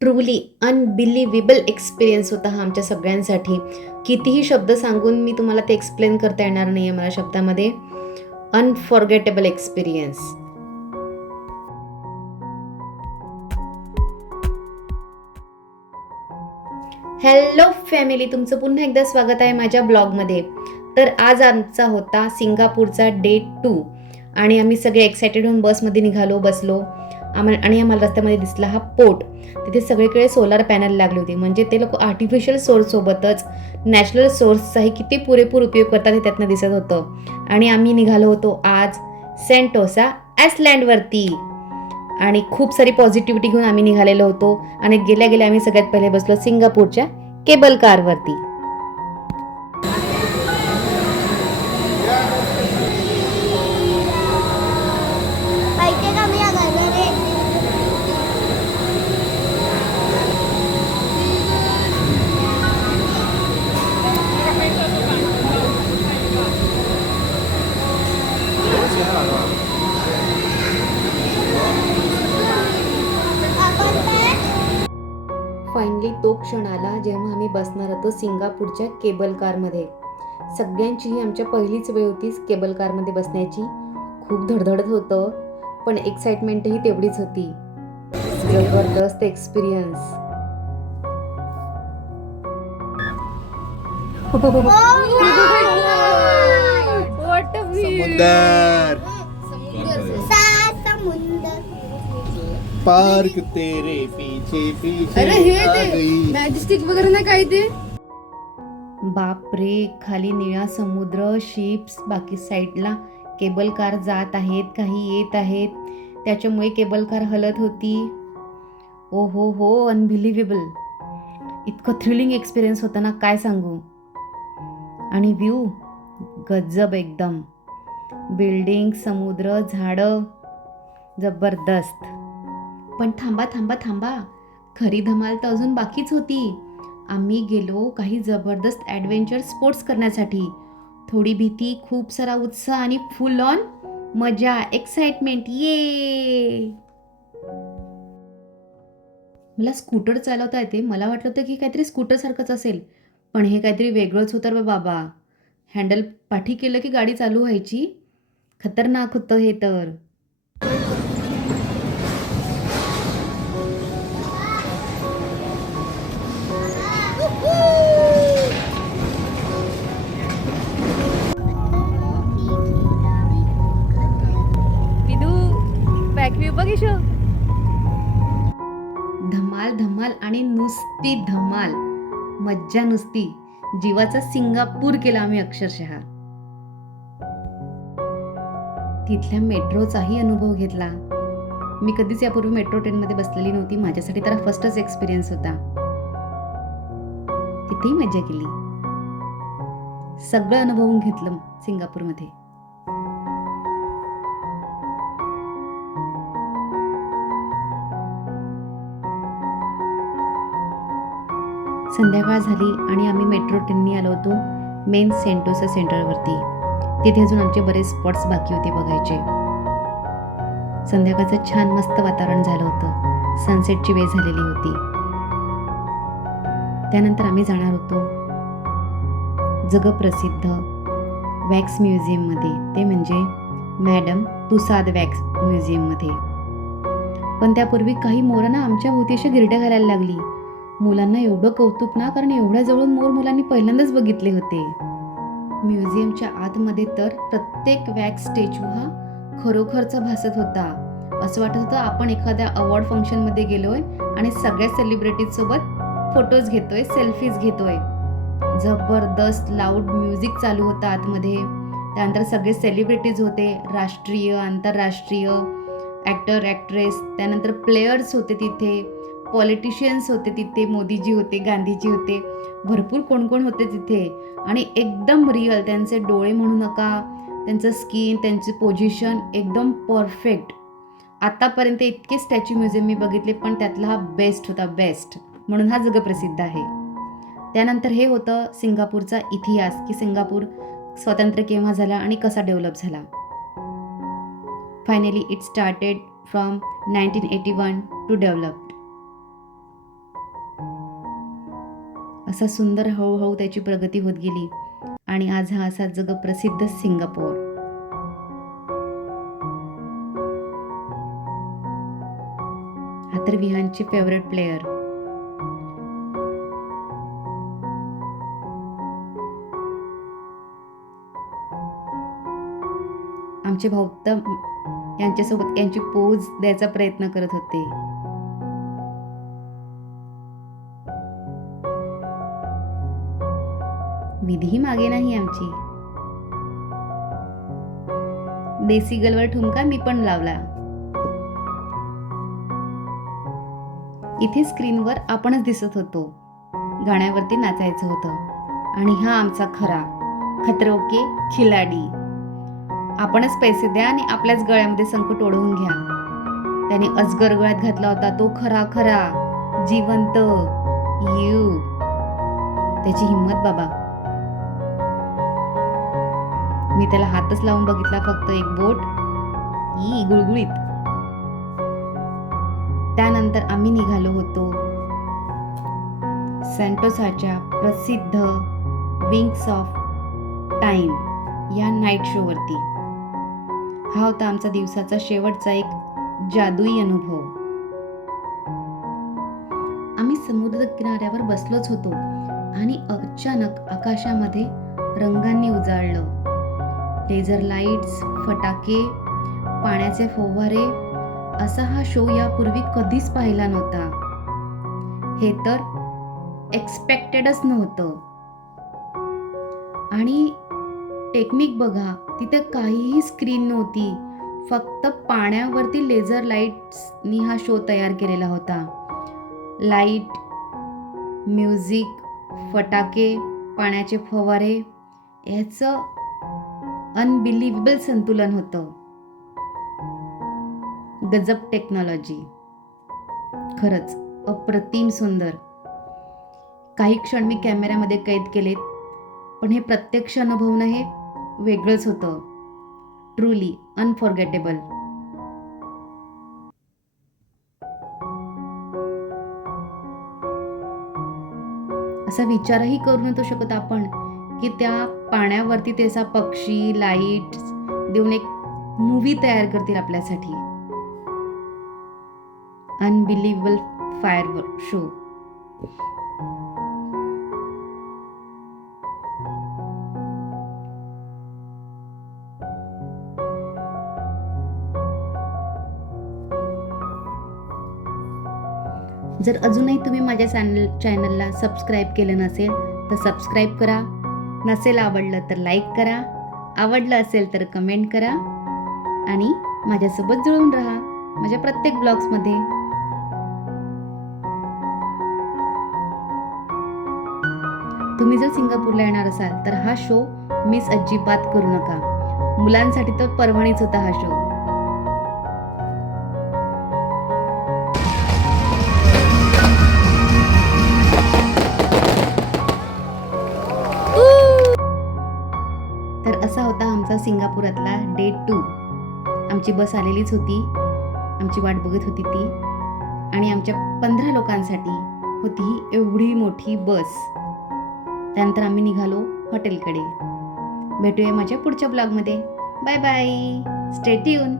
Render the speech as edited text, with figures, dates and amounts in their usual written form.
Truly unbelievable experience होता हा आमच्या सगळ्यांसाठी. कितीही शब्द सांगून मी तुम्हाला ते एक्सप्लेन करता येणार नाही आहे मला शब्दामध्ये. Unforgettable experience. हॅलो फॅमिली, तुमचं पुन्हा एकदा स्वागत आहे माझ्या ब्लॉगमध्ये. तर आज आमचा होता सिंगापूरचा डे 2 आणि आम्ही सगळे एक्सायटेड होऊन बसमध्ये निघालो, बसलो आणि आम्हाला रस्त्यामध्ये दिसला हा पोर्ट. तिथे सगळीकडे सोलार पॅनल लागले होते. म्हणजे ते लोक आर्टिफिशियल सोर्ससोबतच नॅचरल सोर्सचाही किती पुरेपूर उपयोग करतात हे त्यातनं दिसत होतं. आणि आम्ही निघालो होतो आज सेंटोसा आइसलँडवरती आणि खूप सारी पॉझिटिव्हिटी घेऊन आम्ही निघालेलो होतो. आणि गेल्या गेल्या आम्ही सगळ्यात पहिले बसलो सिंगापूरच्या केबल कारवरती. फायनली तो क्षण आला जेव्हा आम्ही बसणार होतो सिंगापूरच्या केबल कारमध्ये. सगळ्यांची ही आमच्या पहिलीच वेळ होती केबल कारमध्ये बसण्याची. खूप धडधडत होतं, पण एक्साइटमेंटही तेवढीच होती. जबरदस्त एक्सपिरियन्स. पार्क तेरे पीछे पीछे आ गई. मॅजेस्टिक वगैरे ना काय ते. बाप रे, खाली निळा समुद्र, शिप्स, बाकी साईडला केबल कार जात आहेत, काही येत आहेत. त्याच्यामुळे केबल कार हलत होती. ओ हो, अनबिलिव्हेबल. इतकं थ्रिलिंग एक्सपिरियन्स होता ना, काय सांगू. आणि व्ह्यू गजब एकदम. बिल्डिंग, समुद्र, झाडं, जबरदस्त. पण थांबा, खरी धमाल तर अजून बाकीच होती. आम्ही गेलो काही जबरदस्त ॲडव्हेंचर स्पोर्ट्स करण्यासाठी. थोडी भीती, खूप सारा उत्साह आणि फुल ऑन मजा, एक्साइटमेंट. ये मला स्कूटर चालवता येते. मला वाटलं होतं की काहीतरी स्कूटरसारखंच असेल, पण हे काहीतरी वेगळंच होतं रे बाबा. हँडल पाठी केलं की गाडी चालू व्हायची. खतरनाक होतं हे तर. धमाल आणि नुसती धमाल, मज्जा नुसती. जीवाचा सिंगापूर केला आम्ही अक्षरशः. तिथल्या मेट्रोचाही अनुभव घेतला. मी कधीच यापूर्वी मेट्रो ट्रेनमध्ये बसलेली नव्हती. माझ्यासाठी तर फर्स्टच एक्सपिरियन्स होता. तिथेही मजा केली. सगळं अनुभवून घेतलं सिंगापूरमध्ये. संध्याकाळ झाली आणि आम्ही मेट्रो ट्रेननी आलो होतो मेन सेंटोसा सेंटरवरती. तिथे अजून आमचे बरेच स्पॉट्स बाकी होते बघायचे. संध्याकाळचं छान मस्त वातावरण झालं होतं. सनसेटची वेळ झालेली होती. त्यानंतर आम्ही जाणार होतो जगप्रसिद्ध वॅक्स म्युझियममध्ये, ते म्हणजे मॅडम तुसाद वॅक्स म्युझियममध्ये. पण त्यापूर्वी काही मोरांना आमच्या भोवती अशी गिरट्या घालायला लागली. मुलांना एवढं कौतुक ना, कारण एवढ्या जवळून मोर मुलांनी पहिल्यांदाच बघितले होते. म्युझियमच्या आतमध्ये तर प्रत्येक वॅक्स स्टॅच्यू हा खरोखरचा भासत होता. असं वाटत होतं आपण एखाद्या अवॉर्ड फंक्शनमध्ये गेलोय आणि सगळ्या सेलिब्रिटीज सोबत फोटोज घेतोय, सेल्फीज घेतोय. जबरदस्त लाऊड म्युझिक चालू होता आतमध्ये. त्यानंतर सगळे सेलिब्रिटीज होते, राष्ट्रीय, आंतरराष्ट्रीय, ॲक्टर, ॲक्ट्रेस. त्यानंतर प्लेयर्स होते तिथे, पॉलिटिशियन्स होते तिथे, मोदीजी होते, गांधीजी होते, भरपूर कोण होते तिथे. आणि एकदम रिअल, त्यांचे डोळे म्हणू नका, त्यांचं स्किन, त्यांची पोझिशन एकदम परफेक्ट. आतापर्यंत इतके स्टॅच्यू म्युझियम मी बघितले, पण त्यातला हा बेस्ट होता, बेस्ट. म्हणून हा जगप्रसिद्ध आहे. त्यानंतर हे होतं सिंगापूरचा इतिहास, की सिंगापूर स्वतंत्र केव्हा झाला आणि कसा डेव्हलप झाला. Finally it started from 1981 to developed. असा सुंदर हळूहळू त्याची प्रगती होत गेली आणि आज हा असा जगप्रसिद्ध सिंगापूर. हा तर विहानची फेवरेट प्लेयर. आमचे भाऊ तर यांच्यासोबत यांची पोज द्यायचा प्रयत्न करत होते. विधी मागे नाही आमची. देसी गलवर ठुमका मी पण लावला. इथे स्क्रीनवर आपणच दिसत होतो. गाण्यावरती नाचायचं होतं आणि हा आमचा खरा खतरो के खिलाडी. आपणच पैसे द्या आणि आपल्याच गळ्यामध्ये संकट ओढवून घ्या. त्याने अजगर गळ्यात घातला होता तो खरा खरा जिवंत यू. त्याची हिंमत बाबा. मी त्याला हातच लावून बघितला, फक्त एक बोट ई गुळगुळीत. त्यानंतर आम्ही निघालो होतो सेंटोसाच्या प्रसिद्ध विंग्स ऑफ टाइम या नाईट शो वरती. हा होता आमचा दिवसाचा शेवटचा एक जादुई अनुभव. आम्ही समुद्र किनाऱ्यावर बसलोच होतो आणि अचानक आकाशामध्ये रंगांनी उजाळलं. लेझर लाईट्स, फटाके, पाण्याचे फवारे. असा हा शो यापूर्वी कधीच पाहिला नव्हता. हे तर एक्सपेक्टेडच नव्हतं. आणि टेक्निक बघा, तिथे काहीही स्क्रीन नव्हती, फक्त पाण्यावरती लेझर लाईट्सनी हा शो तयार केलेला होता. लाईट, म्युझिक, फटाके, पाण्याचे फवारे याचं अनबिलिव्हेबल संतुलन होतं. गजब टेक्नॉलॉजी. खरंच अप्रतिम सुंदर. काही क्षण मी कॅमेऱ्यामध्ये कैद केलेत, पण हे प्रत्यक्ष अनुभवणं हे वेगळंच होतं. Truly unforgettable. असा विचारही करू नव्हतो शकत आपण की त्या पाण्यावरती ते असा पक्षी लाईट देऊन एक मूवी तयार करतील आपल्यासाठी. Unbelievable fire show. जर अजूनही तुम्ही माझ्या चॅनलला सबस्क्राईब केलं नसेल तर सबस्क्राईब करा. नसेल आवडलं तर लाईक करा. आवडलं असेल तर कमेंट करा आणि माझ्यासोबत जुळून राहा माझ्या प्रत्येक ब्लॉग्समध्ये. तुम्ही जर सिंगापूरला येणार असाल तर हा शो मिस अजिबात करू नका. मुलांसाठी तर पर्वणीच होता हा शो. तर असा होता आमचा सिंगापुरातला डे 2. आमची बस आलेलीच होती. आमची वाट बघत होती ती. आणि आमच्या 15 लोकांसाठी होती ही एवढी मोठी बस. त्यानंतर आम्ही निघालो हॉटेलकडे. भेटूया माझ्या पुढच्या ब्लॉगमध्ये. Bye bye. Stay tune.